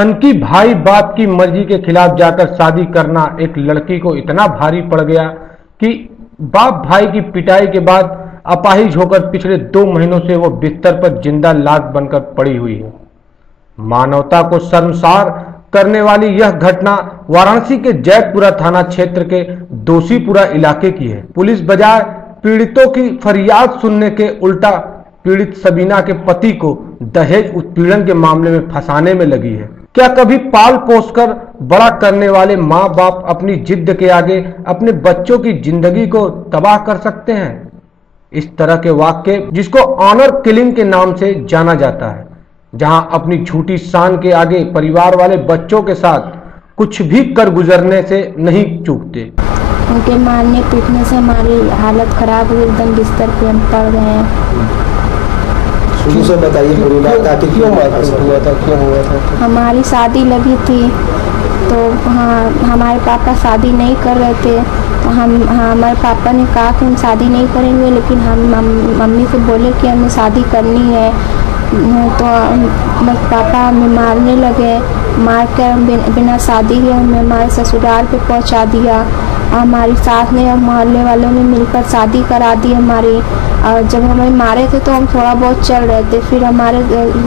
सनकी भाई बाप की मर्जी के खिलाफ जाकर शादी करना एक लड़की को इतना भारी पड़ गया कि बाप भाई की पिटाई के बाद अपाहिज होकर पिछले 2 महीनों से वो बिस्तर पर जिंदा लाश बनकर पड़ी हुई है। मानवता को शर्मसार करने वाली यह घटना वाराणसी के जैतपुरा थाना क्षेत्र के दोषीपुरा इलाके की है। पुलिस बजाय पीड़ितों की फरियाद सुनने के उल्टा पीड़ित सबीना के पति को दहेज उत्पीड़न के मामले में फंसाने में लगी है। क्या कभी पाल पोसकर बड़ा करने वाले माँ बाप अपनी जिद के आगे अपने बच्चों की जिंदगी को तबाह कर सकते हैं? इस तरह के वाक्य जिसको ऑनर किलिंग के नाम से जाना जाता है, जहां अपनी झूठी शान के आगे परिवार वाले बच्चों के साथ कुछ भी कर गुजरने से नहीं चूकते। उनके मारने पीटने से हमारी हालत खराब हुई, एकदम बिस्तर पे हम पड़ गए हैं। शुरू से बताइए पूरी बात, आखिर क्यों हुआ था? हमारी शादी लगी थी तो हाँ, हमारे पापा शादी नहीं कर रहे थे तो हमारे पापा ने कहा कि हम शादी नहीं करेंगे, लेकिन हम मम्मी से बोले कि हमें शादी करनी है। तो बस पापा हमें मारने लगे, मार कर बिना शादी के हमें हमारे ससुराल पे पहुंचा दिया। हमारी सास ने और मोहल्ले वालों ने मिलकर शादी करा दी हमारी। और जब हमें मारे थे तो हम थोड़ा बहुत चल रहे थे, फिर हमारे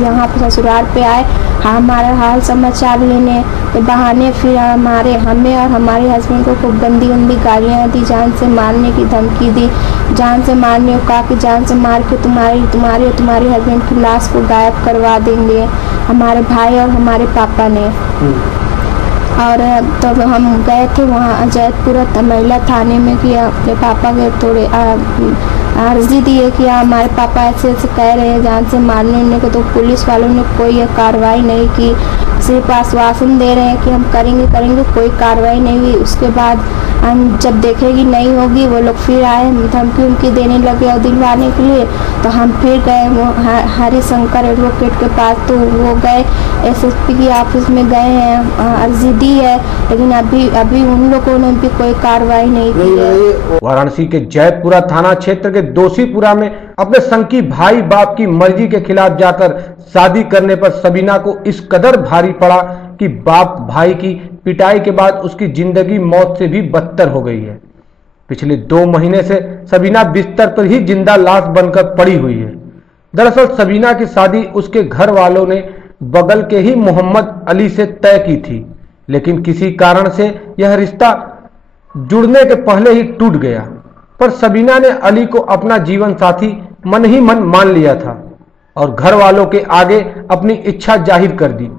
यहाँ पे ससुराल पे आए हमारा हाल समाचार लेने के बहाने, फिर हमें और हमारे हस्बैंड को खूब गंदी गालियाँ दी, जान से मारने की धमकी दी। जान से मारने को कहा कि जान से मार के तुम्हारे हस्बैंड की लाश को गायब करवा देंगे, हमारे भाई और हमारे पापा ने। और तब हम गए थे वहाँ जैतपुरा महिला थाने में कि अपने पापा के थोड़े अर्जी दिए कि हमारे पापा ऐसे कह रहे हैं जान से मारने को। तो पुलिस वालों ने कोई कार्रवाई नहीं की, सिर्फ आश्वासन दे रहे हैं कि हम करेंगे, कोई कार्रवाई नहीं हुई। उसके बाद हम जब देखेगी नहीं होगी, वो लोग फिर आए धमकी देने लगे और दिलवाने के लिए। तो हम फिर गए वो हरिशंकर एडवोकेट के पास, तो वो गए एसएसपी की ऑफिस में गए हैं, अर्जी दी है, लेकिन अभी उन लोगों ने भी कोई कार्रवाई नहीं की है। वाराणसी के जैतपुरा थाना क्षेत्र के दोषीपुरा में अपने सनकी भाई बाप की मर्जी के खिलाफ जाकर शादी करने पर सबीना को इस कदर भारी पड़ा कि बाप भाई की पिटाई के बाद उसकी जिंदगी मौत से भी बदतर हो गई है। पिछले 2 महीने से सबीना बिस्तर पर ही जिंदा लाश बनकर पड़ी हुई है। दरअसल सबीना की शादी उसके घर वालों ने बगल के ही मोहम्मद अली से तय की थी, लेकिन किसी कारण से यह रिश्ता जुड़ने के पहले ही टूट गया। पर सबीना ने अली को अपना जीवन साथी मन ही मन मान लिया था और घर वालों के आगे अपनी इच्छा जाहिर कर दी।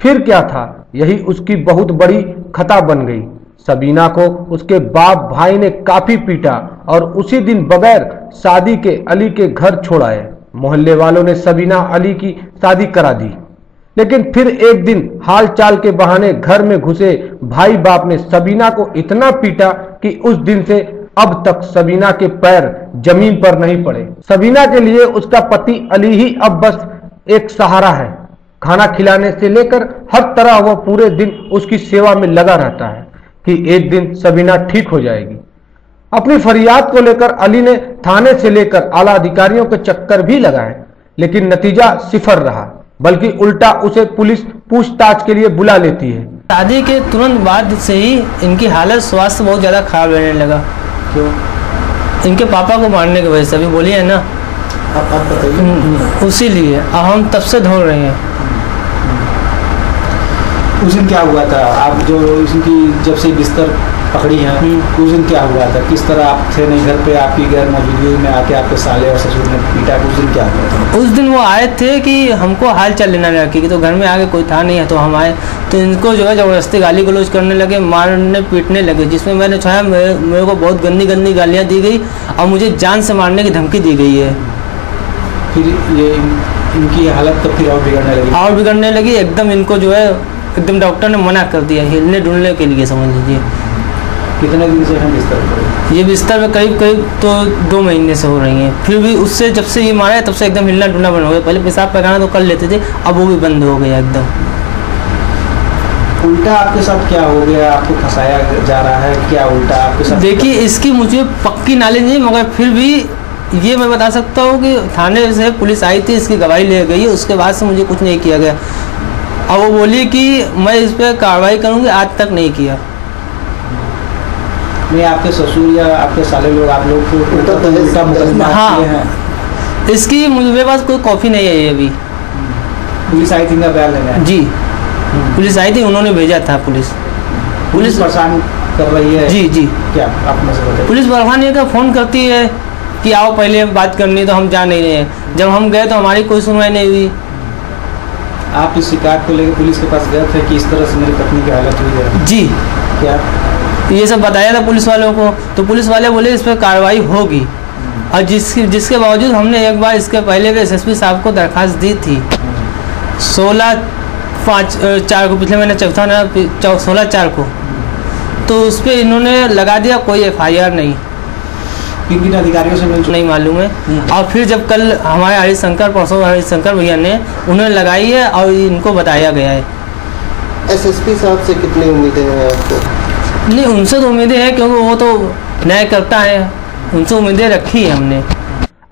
फिर क्या था, यही उसकी बहुत बड़ी खता बन गई। सबीना को उसके बाप भाई ने काफी पीटा और उसी दिन बगैर शादी के अली के घर छोड़ आए। मोहल्ले वालों ने सबीना अली की शादी करा दी, लेकिन फिर एक दिन हाल चाल के बहाने घर में घुसे भाई बाप ने सबीना को इतना पीटा कि उस दिन से अब तक सबीना के पैर जमीन पर नहीं पड़े। सबीना के लिए उसका पति अली ही अब बस एक सहारा है। खाना खिलाने से लेकर हर तरह वह पूरे दिन उसकी सेवा में लगा रहता है कि एक दिन सबीना ठीक हो जाएगी। अपनी फरियाद को लेकर अली ने थाने से लेकर आला अधिकारियों के चक्कर भी लगाए, लेकिन नतीजा सिफर रहा, बल्कि उल्टा उसे पुलिस पूछताछ के लिए बुला लेती है। शादी के तुरंत बाद से ही इनकी हालत स्वास्थ्य बहुत ज़्यादा खराब रहने लगा। क्यों? इनके पापा को मारने की वजह से, अभी बोलिए ना आप बताइए। उसी लिए हम तब से ढूंढ रहे हैं। उस दिन क्या हुआ था, आप जो उनकी जब से बिस्तर पकड़ी है उस दिन क्या हुआ था? किस तरह आप थे नहीं घर पे, आपकी गैर मौजूदगी में आके आपके साले और ससुर ने पीटा? उस दिन क्या हुआ था? उस दिन वो आए थे कि हमको हाल चाल लेना लगा कि तो घर में आगे कोई था नहीं है, तो हम आए तो इनको जो है जबरदस्ती गाली गलौज करने लगे, मारने पीटने लगे, जिसमें मैंने छाया मेरे को बहुत गंदी गालियाँ दी गई और मुझे जान से मारने की धमकी दी गई है। फिर ये इनकी हालत तो फिर और बिगड़ने लगी एकदम। इनको जो है एकदम डॉक्टर ने मना कर दिया हिलने डुलने के लिए, समझ लीजिए। कितने दिन से हम बिस्तर पर? ये बिस्तर में करीब तो 2 महीने से हो रही हैं। फिर भी उससे जब से ये मारा है तब से एकदम हिलना डुलना बंद हो गया। पहले पेशाब पैखाना तो कर लेते थे, अब वो भी बंद हो गया एकदम। उल्टा आपके साथ क्या हो गया? आपको फंसाया जा रहा है क्या? उल्टा आपके साथ देखिए, इसकी मुझे पक्की नॉलेज नहीं, मगर फिर भी ये मैं बता सकता हूँ कि थाने से पुलिस आई थी, इसकी गवाही ले गई, उसके बाद से मुझे कुछ नहीं किया गया। और वो बोली कि मैं इस पर कार्रवाई करूँगी, आज तक नहीं किया। नहीं, आपके ससुर या आपके साले लोग आप लोग को उल्टा मुकदमा हाँ। किए हैं? इसकी मेरे पास कोई कॉपी नहीं है ये अभी। पुलिस आई थी इनका बयान लेने? जी, पुलिस आई थी, उन्होंने भेजा था। पुलिस परेशान कर रही है? जी जी। क्या आप मुझे बताइए। पुलिस परेशान है, फ़ोन करती है कि आओ पहले बात करनी, तो हम जा नहीं रहे हैं। जब हम गए तो हमारी कोई सुनवाई नहीं हुई। आप इस शिकायत को लेकर पुलिस के पास गए थे कि इस तरह से मेरी पत्नी की हालत हुई है? जी, क्या ये सब बताया था पुलिस वालों को, तो पुलिस वाले बोले इस पर कार्रवाई होगी। और जिसके बावजूद हमने एक बार इसके पहले भी एसएसपी साहब को दरखास्त दी थी 16/4 को, पिछले महीने 16/4 को, तो उस पर इन्होंने लगा दिया कोई एफआईआर नहीं। किन अधिकारियों से नहीं मालूम है। और फिर जब कल हमारे हरिशंकर परसों हरिशंकर भैया ने उन्होंने लगाई है और इनको बताया गया है। एसएसपी साहब से कितनी उम्मीदें हैं आपको? नहीं, उनसे तो उम्मीदें हैं क्योंकि वो तो न्याय करता है, उनसे उम्मीदें रखी है हमने।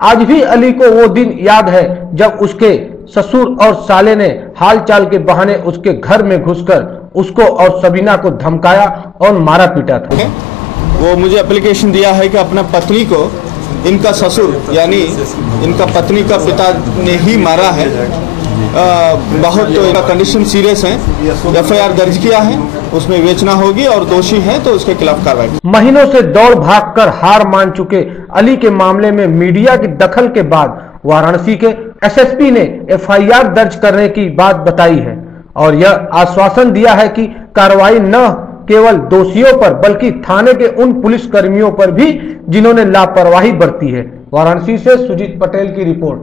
आज भी अली को वो दिन याद है जब उसके ससुर और साले ने हाल चाल के बहाने उसके घर में घुसकर उसको और सबीना को धमकाया और मारा पीटा था। वो मुझे एप्लीकेशन दिया है कि अपना पत्नी को इनका ससुर यानी इनका पत्नी का पिता ने ही मारा है। बहुत इनका कंडीशन सीरियस है। एफआईआर दर्ज किया है, उसमें विवेचना होगी और दोषी है तो उसके खिलाफ कार्रवाई। महीनों से दौड़ भागकर हार मान चुके अली के मामले में मीडिया की दखल के बाद वाराणसी के एसएसपी ने एफआईआर दर्ज करने की बात बताई है और यह आश्वासन दिया है कि कार्रवाई न केवल दोषियों पर बल्कि थाने के उन पुलिस कर्मियों पर भी जिन्होंने लापरवाही बरती है। वाराणसी से सुजीत पटेल की रिपोर्ट।